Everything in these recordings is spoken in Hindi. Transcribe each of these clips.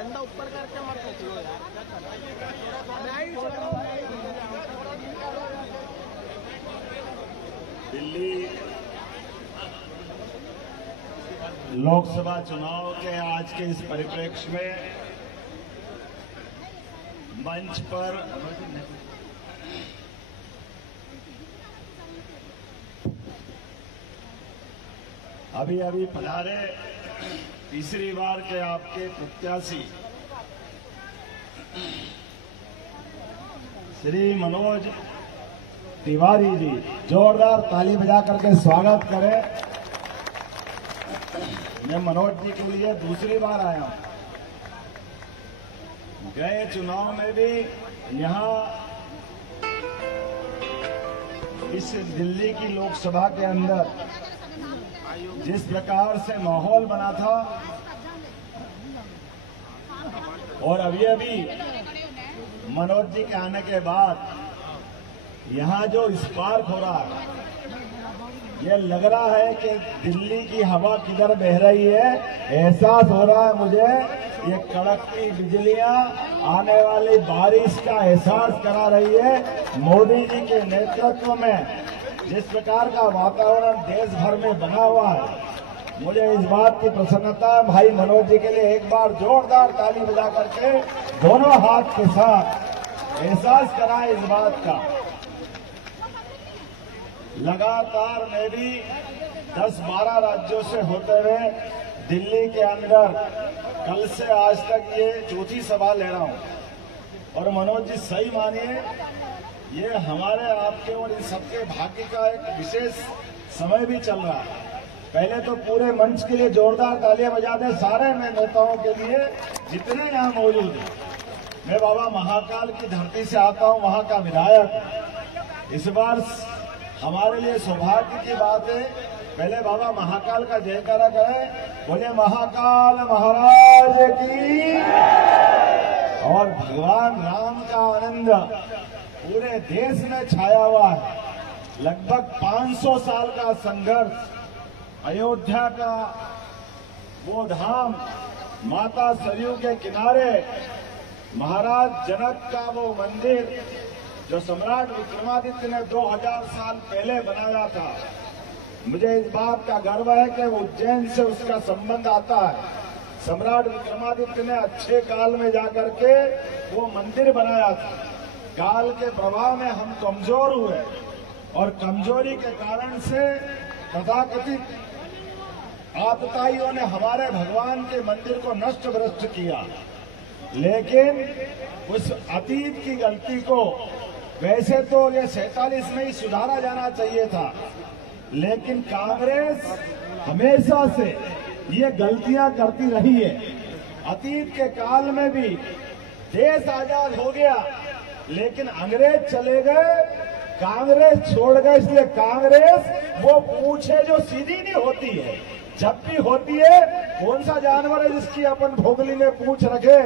डंडा ऊपर करके मत खींच लो यार। दिल्ली लोकसभा चुनाव के आज के इस परिप्रेक्ष्य में मंच पर अभी पधारे तीसरी बार के आपके प्रत्याशी श्री मनोज तिवारी जी, जोरदार ताली बजा करके स्वागत करें। मैं मनोज जी के लिए दूसरी बार आया हूं। गए चुनाव में भी यहां इस दिल्ली की लोकसभा के अंदर जिस प्रकार से माहौल बना था और अभी मनोज जी के आने के बाद यहां जो स्पार्क हो रहा है, ये लग रहा है कि दिल्ली की हवा किधर बह रही है। एहसास हो रहा है मुझे, ये कड़कती बिजलियां आने वाली बारिश का एहसास करा रही है। मोदी जी के नेतृत्व में जिस प्रकार का वातावरण देश भर में बना हुआ है, मुझे इस बात की प्रसन्नता है। भाई मनोज जी के लिए एक बार जोरदार ताली बजा करके दोनों हाथ के साथ एहसास कराएं इस बात का। लगातार मैं भी 10-12 राज्यों से होते हुए दिल्ली के अंदर कल से आज तक ये चौथी सभा ले रहा हूं। और मनोज जी सही मानिए, ये हमारे आपके और इन सबके भाग्य का एक विशेष समय भी चल रहा है। पहले तो पूरे मंच के लिए जोरदार तालियां बजा दें सारे नेताओं के लिए जितने यहां मौजूद हैं। मैं बाबा महाकाल की धरती से आता हूं, वहां का विधायक। इस बार हमारे लिए सौभाग्य की बात है, पहले बाबा महाकाल का जयकारा करें, बोले महाकाल महाराज की। और भगवान राम का आनंद पूरे देश में छाया हुआ है। लगभग 500 साल का संघर्ष, अयोध्या का वो धाम, माता सरयू के किनारे महाराज जनक का वो मंदिर जो सम्राट विक्रमादित्य ने 2000 साल पहले बनाया था। मुझे इस बात का गर्व है कि उज्जैन से उसका संबंध आता है। सम्राट विक्रमादित्य ने अच्छे काल में जाकर के वो मंदिर बनाया था। काल के प्रभाव में हम कमजोर हुए और कमजोरी के कारण से तथाकथित आतताइयों ने हमारे भगवान के मंदिर को नष्ट भ्रष्ट किया। लेकिन उस अतीत की गलती को वैसे तो ये 47 में ही सुधारा जाना चाहिए था, लेकिन कांग्रेस हमेशा से ये गलतियां करती रही है। अतीत के काल में भी देश आजाद हो गया, लेकिन अंग्रेज चले गए, कांग्रेस छोड़ गए। इसलिए कांग्रेस वो पूछे जो सीधी नहीं होती है, जब भी होती है कौन सा जानवर है जिसकी अपन भोगली में पूछ रखे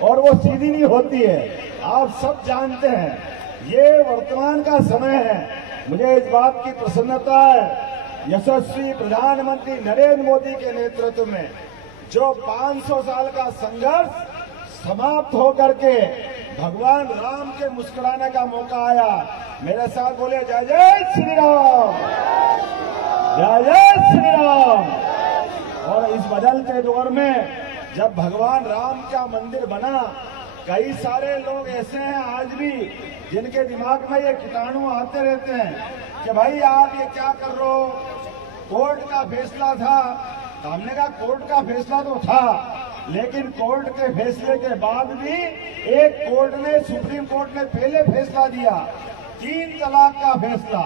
और वो सीधी नहीं होती है। आप सब जानते हैं ये वर्तमान का समय है। मुझे इस बात की प्रसन्नता है, यशस्वी प्रधानमंत्री नरेंद्र मोदी के नेतृत्व में जो 500 साल का संघर्ष समाप्त होकर के भगवान राम के मुस्कुराने का मौका आया। मेरे साथ बोले जय जय श्री राम, जय जय श्री राम। और इस बदलते दौर में जब भगवान राम का मंदिर बना, कई सारे लोग ऐसे हैं आज भी जिनके दिमाग में ये कीटाणु आते रहते हैं कि भाई आप ये क्या कर रहे हो, कोर्ट का फैसला था। तो हमने कहा कोर्ट का फैसला तो था, लेकिन कोर्ट के फैसले के बाद भी एक कोर्ट ने, सुप्रीम कोर्ट ने पहले फैसला दिया 3 तलाक का फैसला,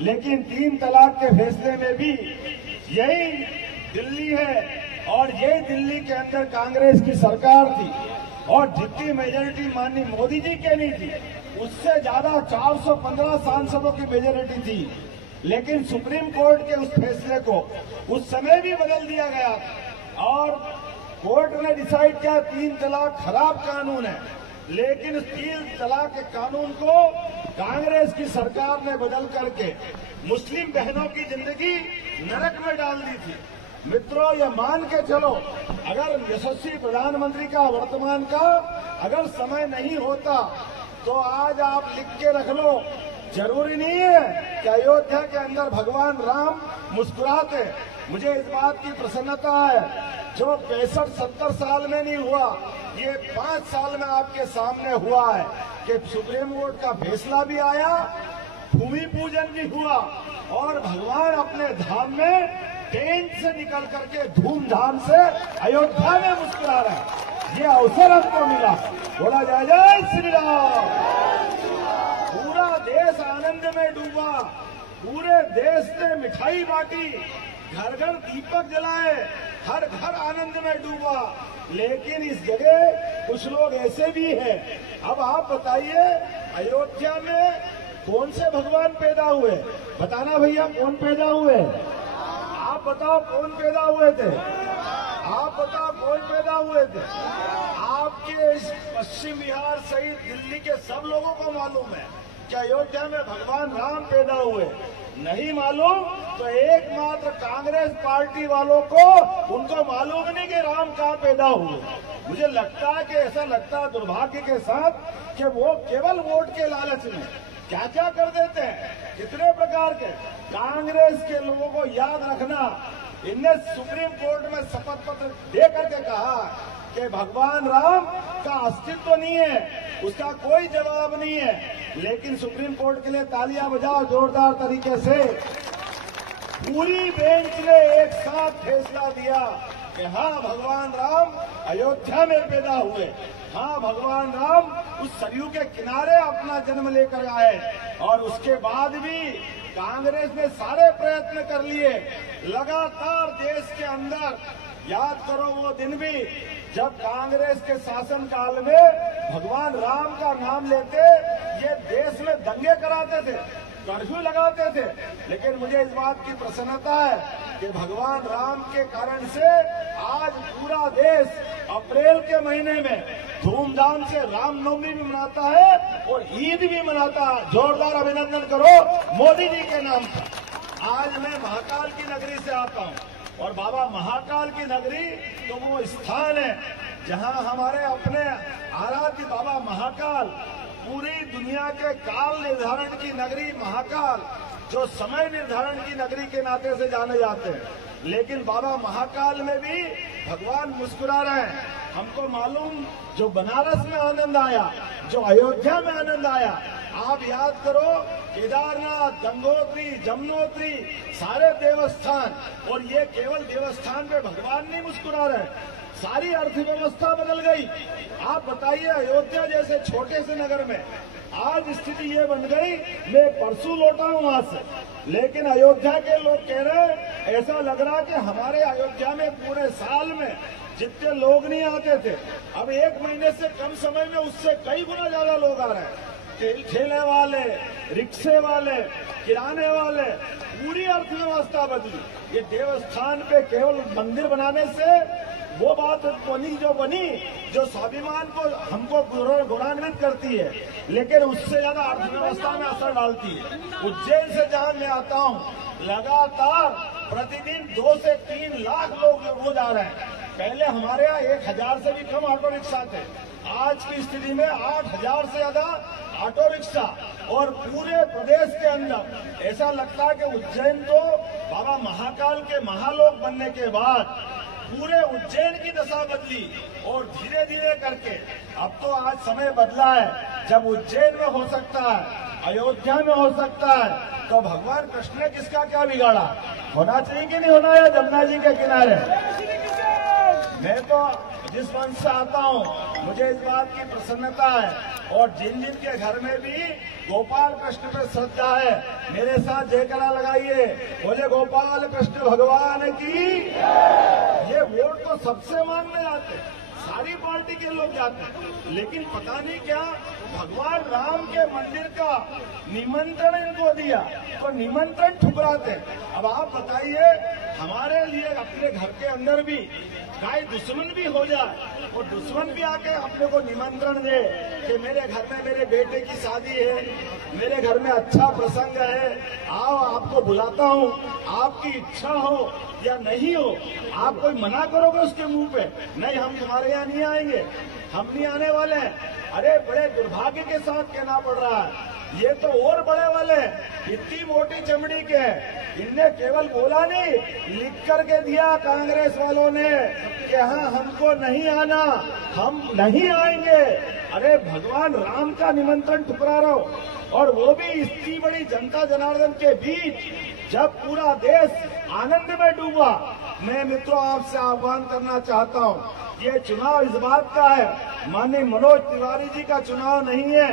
लेकिन 3 तलाक के फैसले में भी यही दिल्ली है और यही दिल्ली के अंदर कांग्रेस की सरकार थी और जितनी मेजोरिटी माननीय मोदी जी के नहीं थी, उससे ज्यादा 415 सांसदों की मेजोरिटी थी। लेकिन सुप्रीम कोर्ट के उस फैसले को उस समय भी बदल दिया गया और कोर्ट ने डिसाइड किया 3 तलाक खराब कानून है, लेकिन 3 तलाक के कानून को कांग्रेस की सरकार ने बदल करके मुस्लिम बहनों की जिंदगी नरक में डाल दी थी। मित्रों, ये मान के चलो, अगर यशस्वी प्रधानमंत्री का वर्तमान का अगर समय नहीं होता तो आज आप लिख के रख लो, जरूरी नहीं है कि अयोध्या के अंदर भगवान राम मुस्कुराते। मुझे इस बात की प्रसन्नता है, जो 65-70 साल में नहीं हुआ, ये 5 साल में आपके सामने हुआ है कि सुप्रीम कोर्ट का फैसला भी आया, भूमि पूजन भी हुआ और भगवान अपने धाम में टेंट से निकल करके धूमधाम से अयोध्या में मुस्कुरा रहे हैं। ये अवसर हमको मिला। बोला जय जय श्री राम। पूरा देश आनंद में डूबा, पूरे देश ने मिठाई बांटी, घर घर दीपक जलाए, हर घर आनंद में डूबा। लेकिन इस जगह कुछ लोग ऐसे भी हैं। अब आप बताइए, अयोध्या में कौन से भगवान पैदा हुए? बताना भैया, कौन पैदा हुए? आप बताओ कौन पैदा हुए थे? आप बताओ कौन पैदा हुए थे? आपके इस पश्चिम बिहार सहित दिल्ली के सब लोगों को मालूम है कि अयोध्या में भगवान राम पैदा हुए। नहीं मालूम तो एकमात्र कांग्रेस पार्टी वालों को उनको मालूम नहीं कि राम कहाँ पैदा हुए। मुझे लगता है कि ऐसा लगता है दुर्भाग्य के साथ कि वो केवल वोट के लालच में क्या क्या कर देते हैं, कितने प्रकार के। कांग्रेस के लोगों को याद रखना, इनने सुप्रीम कोर्ट में शपथ पत्र दे करके कहा कि भगवान राम का अस्तित्व नहीं है, उसका कोई जवाब नहीं है। लेकिन सुप्रीम कोर्ट के लिए तालियां बजाओ जोरदार तरीके से। पूरी बेंच ने एक साथ फैसला दिया कि हाँ, भगवान राम अयोध्या में पैदा हुए। हाँ, भगवान राम उस सरयू के किनारे अपना जन्म लेकर आए। और उसके बाद भी कांग्रेस ने सारे प्रयत्न कर लिए लगातार देश के अंदर। याद करो वो दिन भी जब कांग्रेस के शासनकाल में भगवान राम का नाम लेते ये देश में दंगे कराते थे, कर्फ्यू लगाते थे। लेकिन मुझे इस बात की प्रसन्नता है कि भगवान राम के कारण से आज पूरा देश अप्रैल के महीने में धूमधाम से रामनवमी भी मनाता है और ईद भी मनाता है। जोरदार अभिनंदन करो मोदी जी के नाम पर। आज मैं महाकाल की नगरी से आता हूँ और बाबा महाकाल की नगरी तो वो स्थान है जहाँ हमारे अपने आराध्य बाबा महाकाल, पूरी दुनिया के काल निर्धारण की नगरी महाकाल, जो समय निर्धारण की नगरी के नाते से जाने जाते हैं। लेकिन बाबा महाकाल में भी भगवान मुस्कुरा रहे हैं। हमको मालूम, जो बनारस में आनंद आया, जो अयोध्या में आनंद आया, आप याद करो केदारनाथ, गंगोत्री, जमुनोत्री, सारे देवस्थान। और ये केवल देवस्थान पे भगवान नहीं मुस्कुरा रहे, सारी अर्थव्यवस्था बदल गई। आप बताइए, अयोध्या जैसे छोटे से नगर में आज स्थिति ये बन गई। मैं परसों लौटा हूं वहां से, लेकिन अयोध्या के लोग कह रहे हैं ऐसा लग रहा कि हमारे अयोध्या में पूरे साल में जितने लोग नहीं आते थे, अब 1 महीने से कम समय में उससे कई गुना ज्यादा लोग आ रहे हैं। ठेले वाले, रिक्शे वाले, किराने वाले, पूरी अर्थव्यवस्था बदली। ये देवस्थान पे केवल मंदिर बनाने से वो बात बनी जो स्वाभिमान को हमको गौरवान्वित करती है, लेकिन उससे ज्यादा अर्थव्यवस्था में असर डालती है। उज्जैन से जहां मैं आता हूं, लगातार प्रतिदिन 2 से 3 लाख लोग वो जा रहे हैं। पहले हमारे यहाँ 1000 से भी कम ऑटो रिक्शा थे, आज की स्थिति में 8000 से ज्यादा ऑटो रिक्शा। और पूरे प्रदेश के अंदर ऐसा लगता है कि उज्जैन तो बाबा महाकाल के महालोक बनने के बाद पूरे उज्जैन की दशा बदली। और धीरे धीरे करके अब तो आज समय बदला है, जब उज्जैन में हो सकता है, अयोध्या में हो सकता है, तो भगवान कृष्ण ने किसका क्या बिगाड़ा? होना चाहिए कि नहीं होना है जमुना जी के किनारे। मैं तो जिस वंश से आता हूँ, मुझे इस बात की प्रसन्नता है। और जिन जिन के घर में भी गोपाल कृष्ण पे श्रद्धा है, मेरे साथ जयकारा लगाइए, बोले गोपाल कृष्ण भगवान की। ये वोट तो सबसे मांगने जाते, सारी पार्टी के लोग जाते हैं, लेकिन पता नहीं क्या भगवान राम के मंदिर का निमंत्रण इनको दिया तो निमंत्रण ठुकराते। अब आप बताइए, हमारे लिए अपने घर के अंदर भी चाहे दुश्मन भी हो जाए, वो दुश्मन भी आके अपने को निमंत्रण दे कि मेरे घर में मेरे बेटे की शादी है, मेरे घर में अच्छा प्रसंग है, आओ आपको बुलाता हूँ, आपकी इच्छा हो या नहीं हो, आप कोई मना करोगे उसके मुंह पे, नहीं हम तुम्हारे यहाँ नहीं आएंगे, हम नहीं आने वाले हैं। अरे बड़े दुर्भाग्य के साथ कहना पड़ रहा है, ये तो और बड़े वाले इतनी मोटी चमड़ी के हैं, इनने केवल बोला नहीं, लिख करके दिया कांग्रेस वालों ने कि हाँ हमको नहीं आना, हम नहीं आएंगे। अरे भगवान राम का निमंत्रण ठुकरा रहे हो, और वो भी इतनी बड़ी जनता जनार्दन के बीच, जब पूरा देश आनंद में डूबा। मैं मित्रों आपसे आह्वान करना चाहता हूँ, ये चुनाव इस बात का है, माननीय मनोज तिवारी जी का चुनाव नहीं है,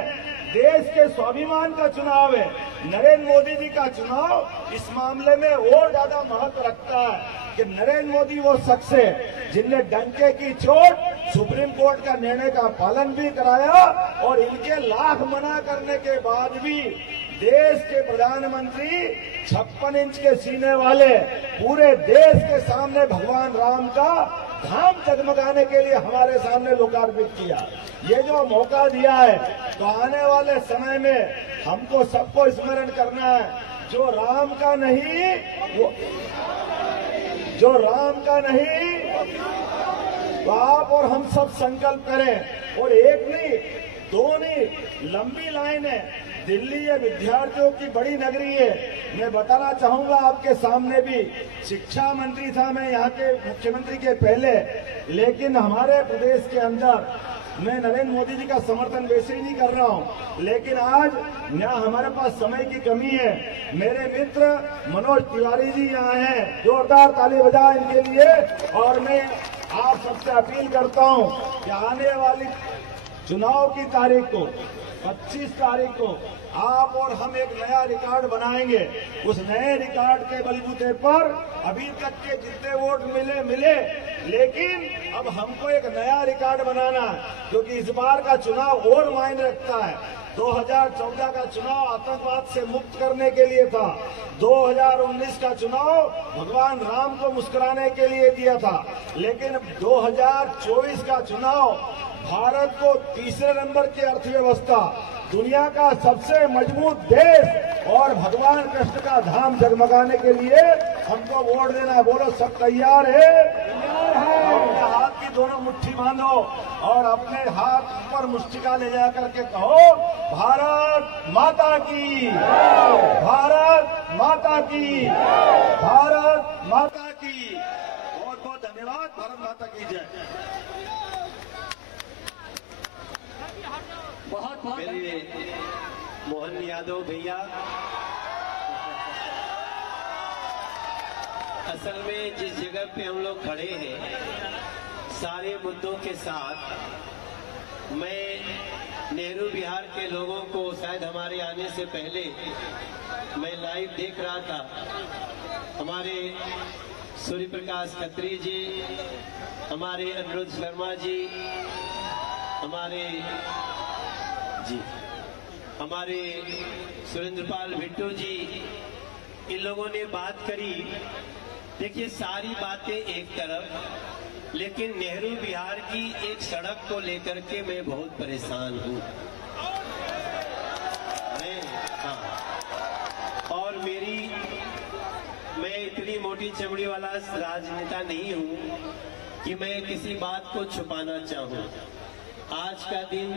देश के स्वाभिमान का चुनाव है। नरेंद्र मोदी जी का चुनाव इस मामले में और ज्यादा महत्व रखता है कि नरेंद्र मोदी वो शख्स है जिनने डंके की चोट सुप्रीम कोर्ट का निर्णय का पालन भी कराया, और इनके लाख मना करने के बाद भी देश के प्रधानमंत्री 56 इंच के सीने वाले पूरे देश के सामने भगवान राम का धाम जगमगाने के लिए हमारे सामने लोकार्पित किया। ये जो मौका दिया है, तो आने वाले समय में हमको सबको स्मरण करना है, जो राम का नहीं वो, जो राम का नहीं, तो आप और हम सब संकल्प करें, और एक नहीं दो नहीं, लंबी लाइन है। दिल्ली ये विद्यार्थियों की बड़ी नगरी है। मैं बताना चाहूंगा आपके सामने भी, शिक्षा मंत्री था मैं यहाँ के मुख्यमंत्री के पहले, लेकिन हमारे प्रदेश के अंदर मैं नरेंद्र मोदी जी का समर्थन वैसे ही नहीं कर रहा हूँ, लेकिन आज यहाँ हमारे पास समय की कमी है। मेरे मित्र मनोज तिवारी जी यहाँ हैं, जोरदार ताली बजाएं इनके लिए। और मैं आप सबसे अपील करता हूँ कि आने वाली चुनाव की तारीख को 25 तारीख को आप और हम एक नया रिकॉर्ड बनाएंगे। उस नए रिकॉर्ड के बलबूते पर अभी तक के जितने वोट मिले, लेकिन अब हमको एक नया रिकॉर्ड बनाना है, क्योंकि इस बार का चुनाव और मायने रखता है। 2014 का चुनाव आतंकवाद से मुक्त करने के लिए था, 2019 का चुनाव भगवान राम को मुस्कुराने के लिए दिया था, लेकिन 2024 का चुनाव भारत को तीसरे नंबर की अर्थव्यवस्था, दुनिया का सबसे मजबूत देश और भगवान कृष्ण का धाम जगमगाने के लिए हमको वोट देना है। बोलो सब तैयार है? अपने हाथ की दोनों मुट्ठी बांधो और अपने हाथ पर मुष्टिका ले जा करके कहो, भारत माता की, भारत माता की, भारत माता की। बहुत बहुत धन्यवाद। भारत माता की जय। बहुत बहुत मेरे मोहन यादव भैया, असल में जिस जगह पे हम लोग खड़े हैं सारे मुद्दों के साथ, मैं नेहरू बिहार के लोगों को शायद हमारे आने से पहले मैं लाइव देख रहा था। हमारे सूर्य प्रकाश खत्री जी, हमारे अनुरुद्ध शर्मा जी, हमारे सुरेंद्रपाल बिट्टू जी, इन लोगों ने बात करी। देखिए सारी बातें एक तरफ, लेकिन नेहरू बिहार की एक सड़क को लेकर के मैं बहुत परेशान हूँ। और मैं इतनी मोटी चमड़ी वाला राजनेता नहीं हूँ कि मैं किसी बात को छुपाना चाहूँ। आज का दिन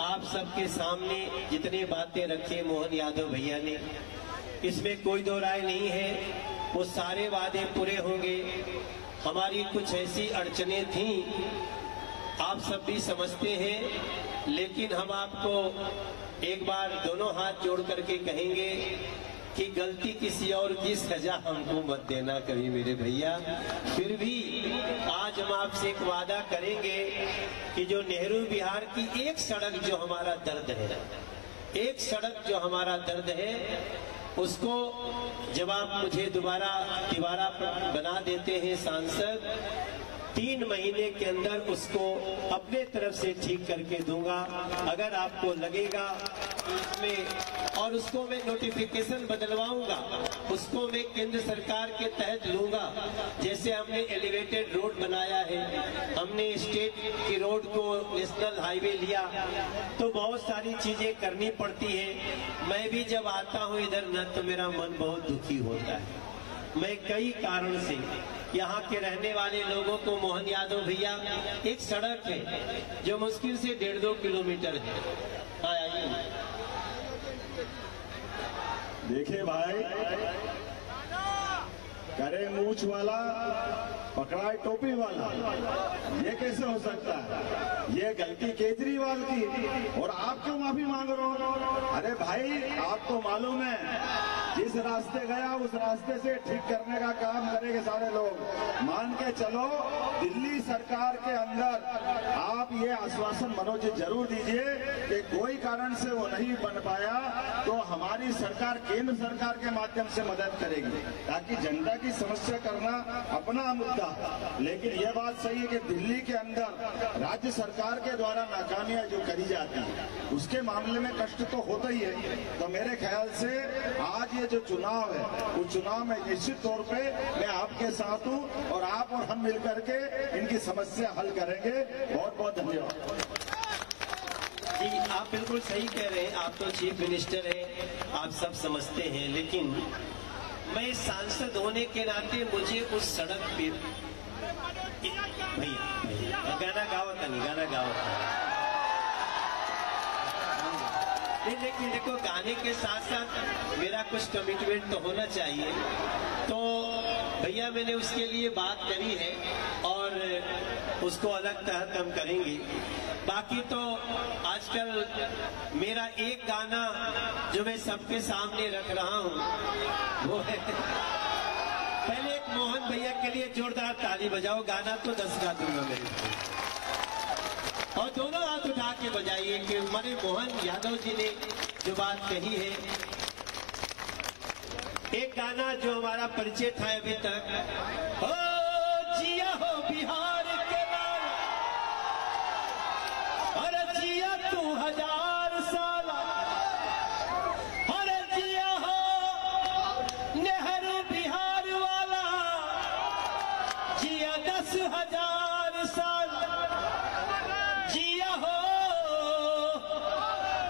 आप सबके सामने जितनी बातें रखी मोहन यादव भैया ने, इसमें कोई दो राय नहीं है, वो सारे वादे पूरे होंगे। हमारी कुछ ऐसी अड़चनें थीं, आप सब भी समझते हैं, लेकिन हम आपको एक बार दोनों हाथ जोड़ करके कहेंगे कि गलती किसी और की सजा हमको मत देना कभी मेरे भैया। फिर भी आज हम आपसे एक वादा करेंगे कि जो नेहरू बिहार की एक सड़क जो हमारा दर्द है, एक सड़क जो हमारा दर्द है, उसको जब आप मुझे दोबारा बना देते हैं सांसद, 3 महीने के अंदर उसको अपने तरफ से ठीक करके दूंगा। अगर आपको लगेगा इसमें, और उसको मैं नोटिफिकेशन बदलवाऊंगा, उसको मैं केंद्र सरकार के तहत लूंगा। जैसे हमने एलिवेटेड रोड बनाया है, हमने स्टेट की रोड को नेशनल हाईवे लिया, तो बहुत सारी चीजें करनी पड़ती है। मैं भी जब आता हूँ इधर न, तो मेरा मन बहुत दुखी होता है। मैं कई कारण से, यहाँ के रहने वाले लोगों को, मोहन यादव भैया, एक सड़क है जो मुश्किल से 1.5-2 किलोमीटर है। हाँ, आइए। देखिए भाई, करे मूछ वाला पकड़ाए टोपी वाला, ये कैसे हो सकता है? ये गलती केजरीवाल की, और आप क्यों माफी मांग रहे हो? अरे भाई, आपको मालूम है जिस रास्ते गया उस रास्ते से ठीक करने का काम करेंगे सारे लोग। मान के चलो, दिल्ली सरकार के अंदर आप ये आश्वासन मनोज जी जरूर दीजिए कि कोई कारण से वो नहीं बन पाया तो हमारी सरकार केंद्र सरकार के माध्यम से मदद करेगी, ताकि जनता की समस्या करना अपना मुद्दा। लेकिन ये बात सही है कि दिल्ली के अंदर राज्य सरकार के द्वारा नाकामियां जो करी जाती है, उसके मामले में कष्ट तो होता ही है। तो मेरे ख्याल से आज ये जो चुनाव है, उस चुनाव में निश्चित तौर पे मैं आपके साथ हूं, और आप और हम मिलकर के इनकी समस्या हल करेंगे। बहुत बहुत धन्यवाद जी। आप बिल्कुल सही कह रहे हैं, आप तो चीफ मिनिस्टर हैं, आप सब समझते हैं, लेकिन मैं सांसद होने के नाते मुझे उस सड़क पे भैया गाना गावत नहीं, गाना गावत नहीं, लेकिन देखो, गाने के साथ साथ मेरा कुछ कमिटमेंट तो होना चाहिए। तो भैया, मैंने उसके लिए बात करी है और उसको अलग तहत हम करेंगे। बाकी तो आजकल मेरा एक गाना जो मैं सबके सामने रख रहा हूँ वो है, पहले एक मोहन भैया के लिए जोरदार ताली बजाओ। गाना तो 10 गा दूंगा मेरे को, और दोनों हाथ उठा के बजाइए कि हमारे मोहन यादव जी ने जो बात कही है। एक गाना जो हमारा परिचय था अभी तक, हो जिया हो बिहार के लाल, अरे जिया तू 1000 साल, अरे जिया हो नेहरू बिहार वाला, जिया 10,000 साल, जिया हो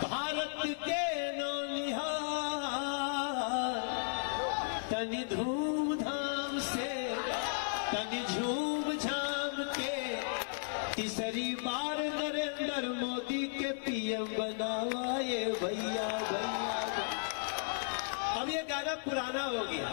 भारत के नौनिहाल, तनि धूमधाम से, तनि झूम झाम के, तीसरी बार नरेंद्र मोदी के पीएम बनावा ये भैया भैया। अब ये गाना पुराना हो गया।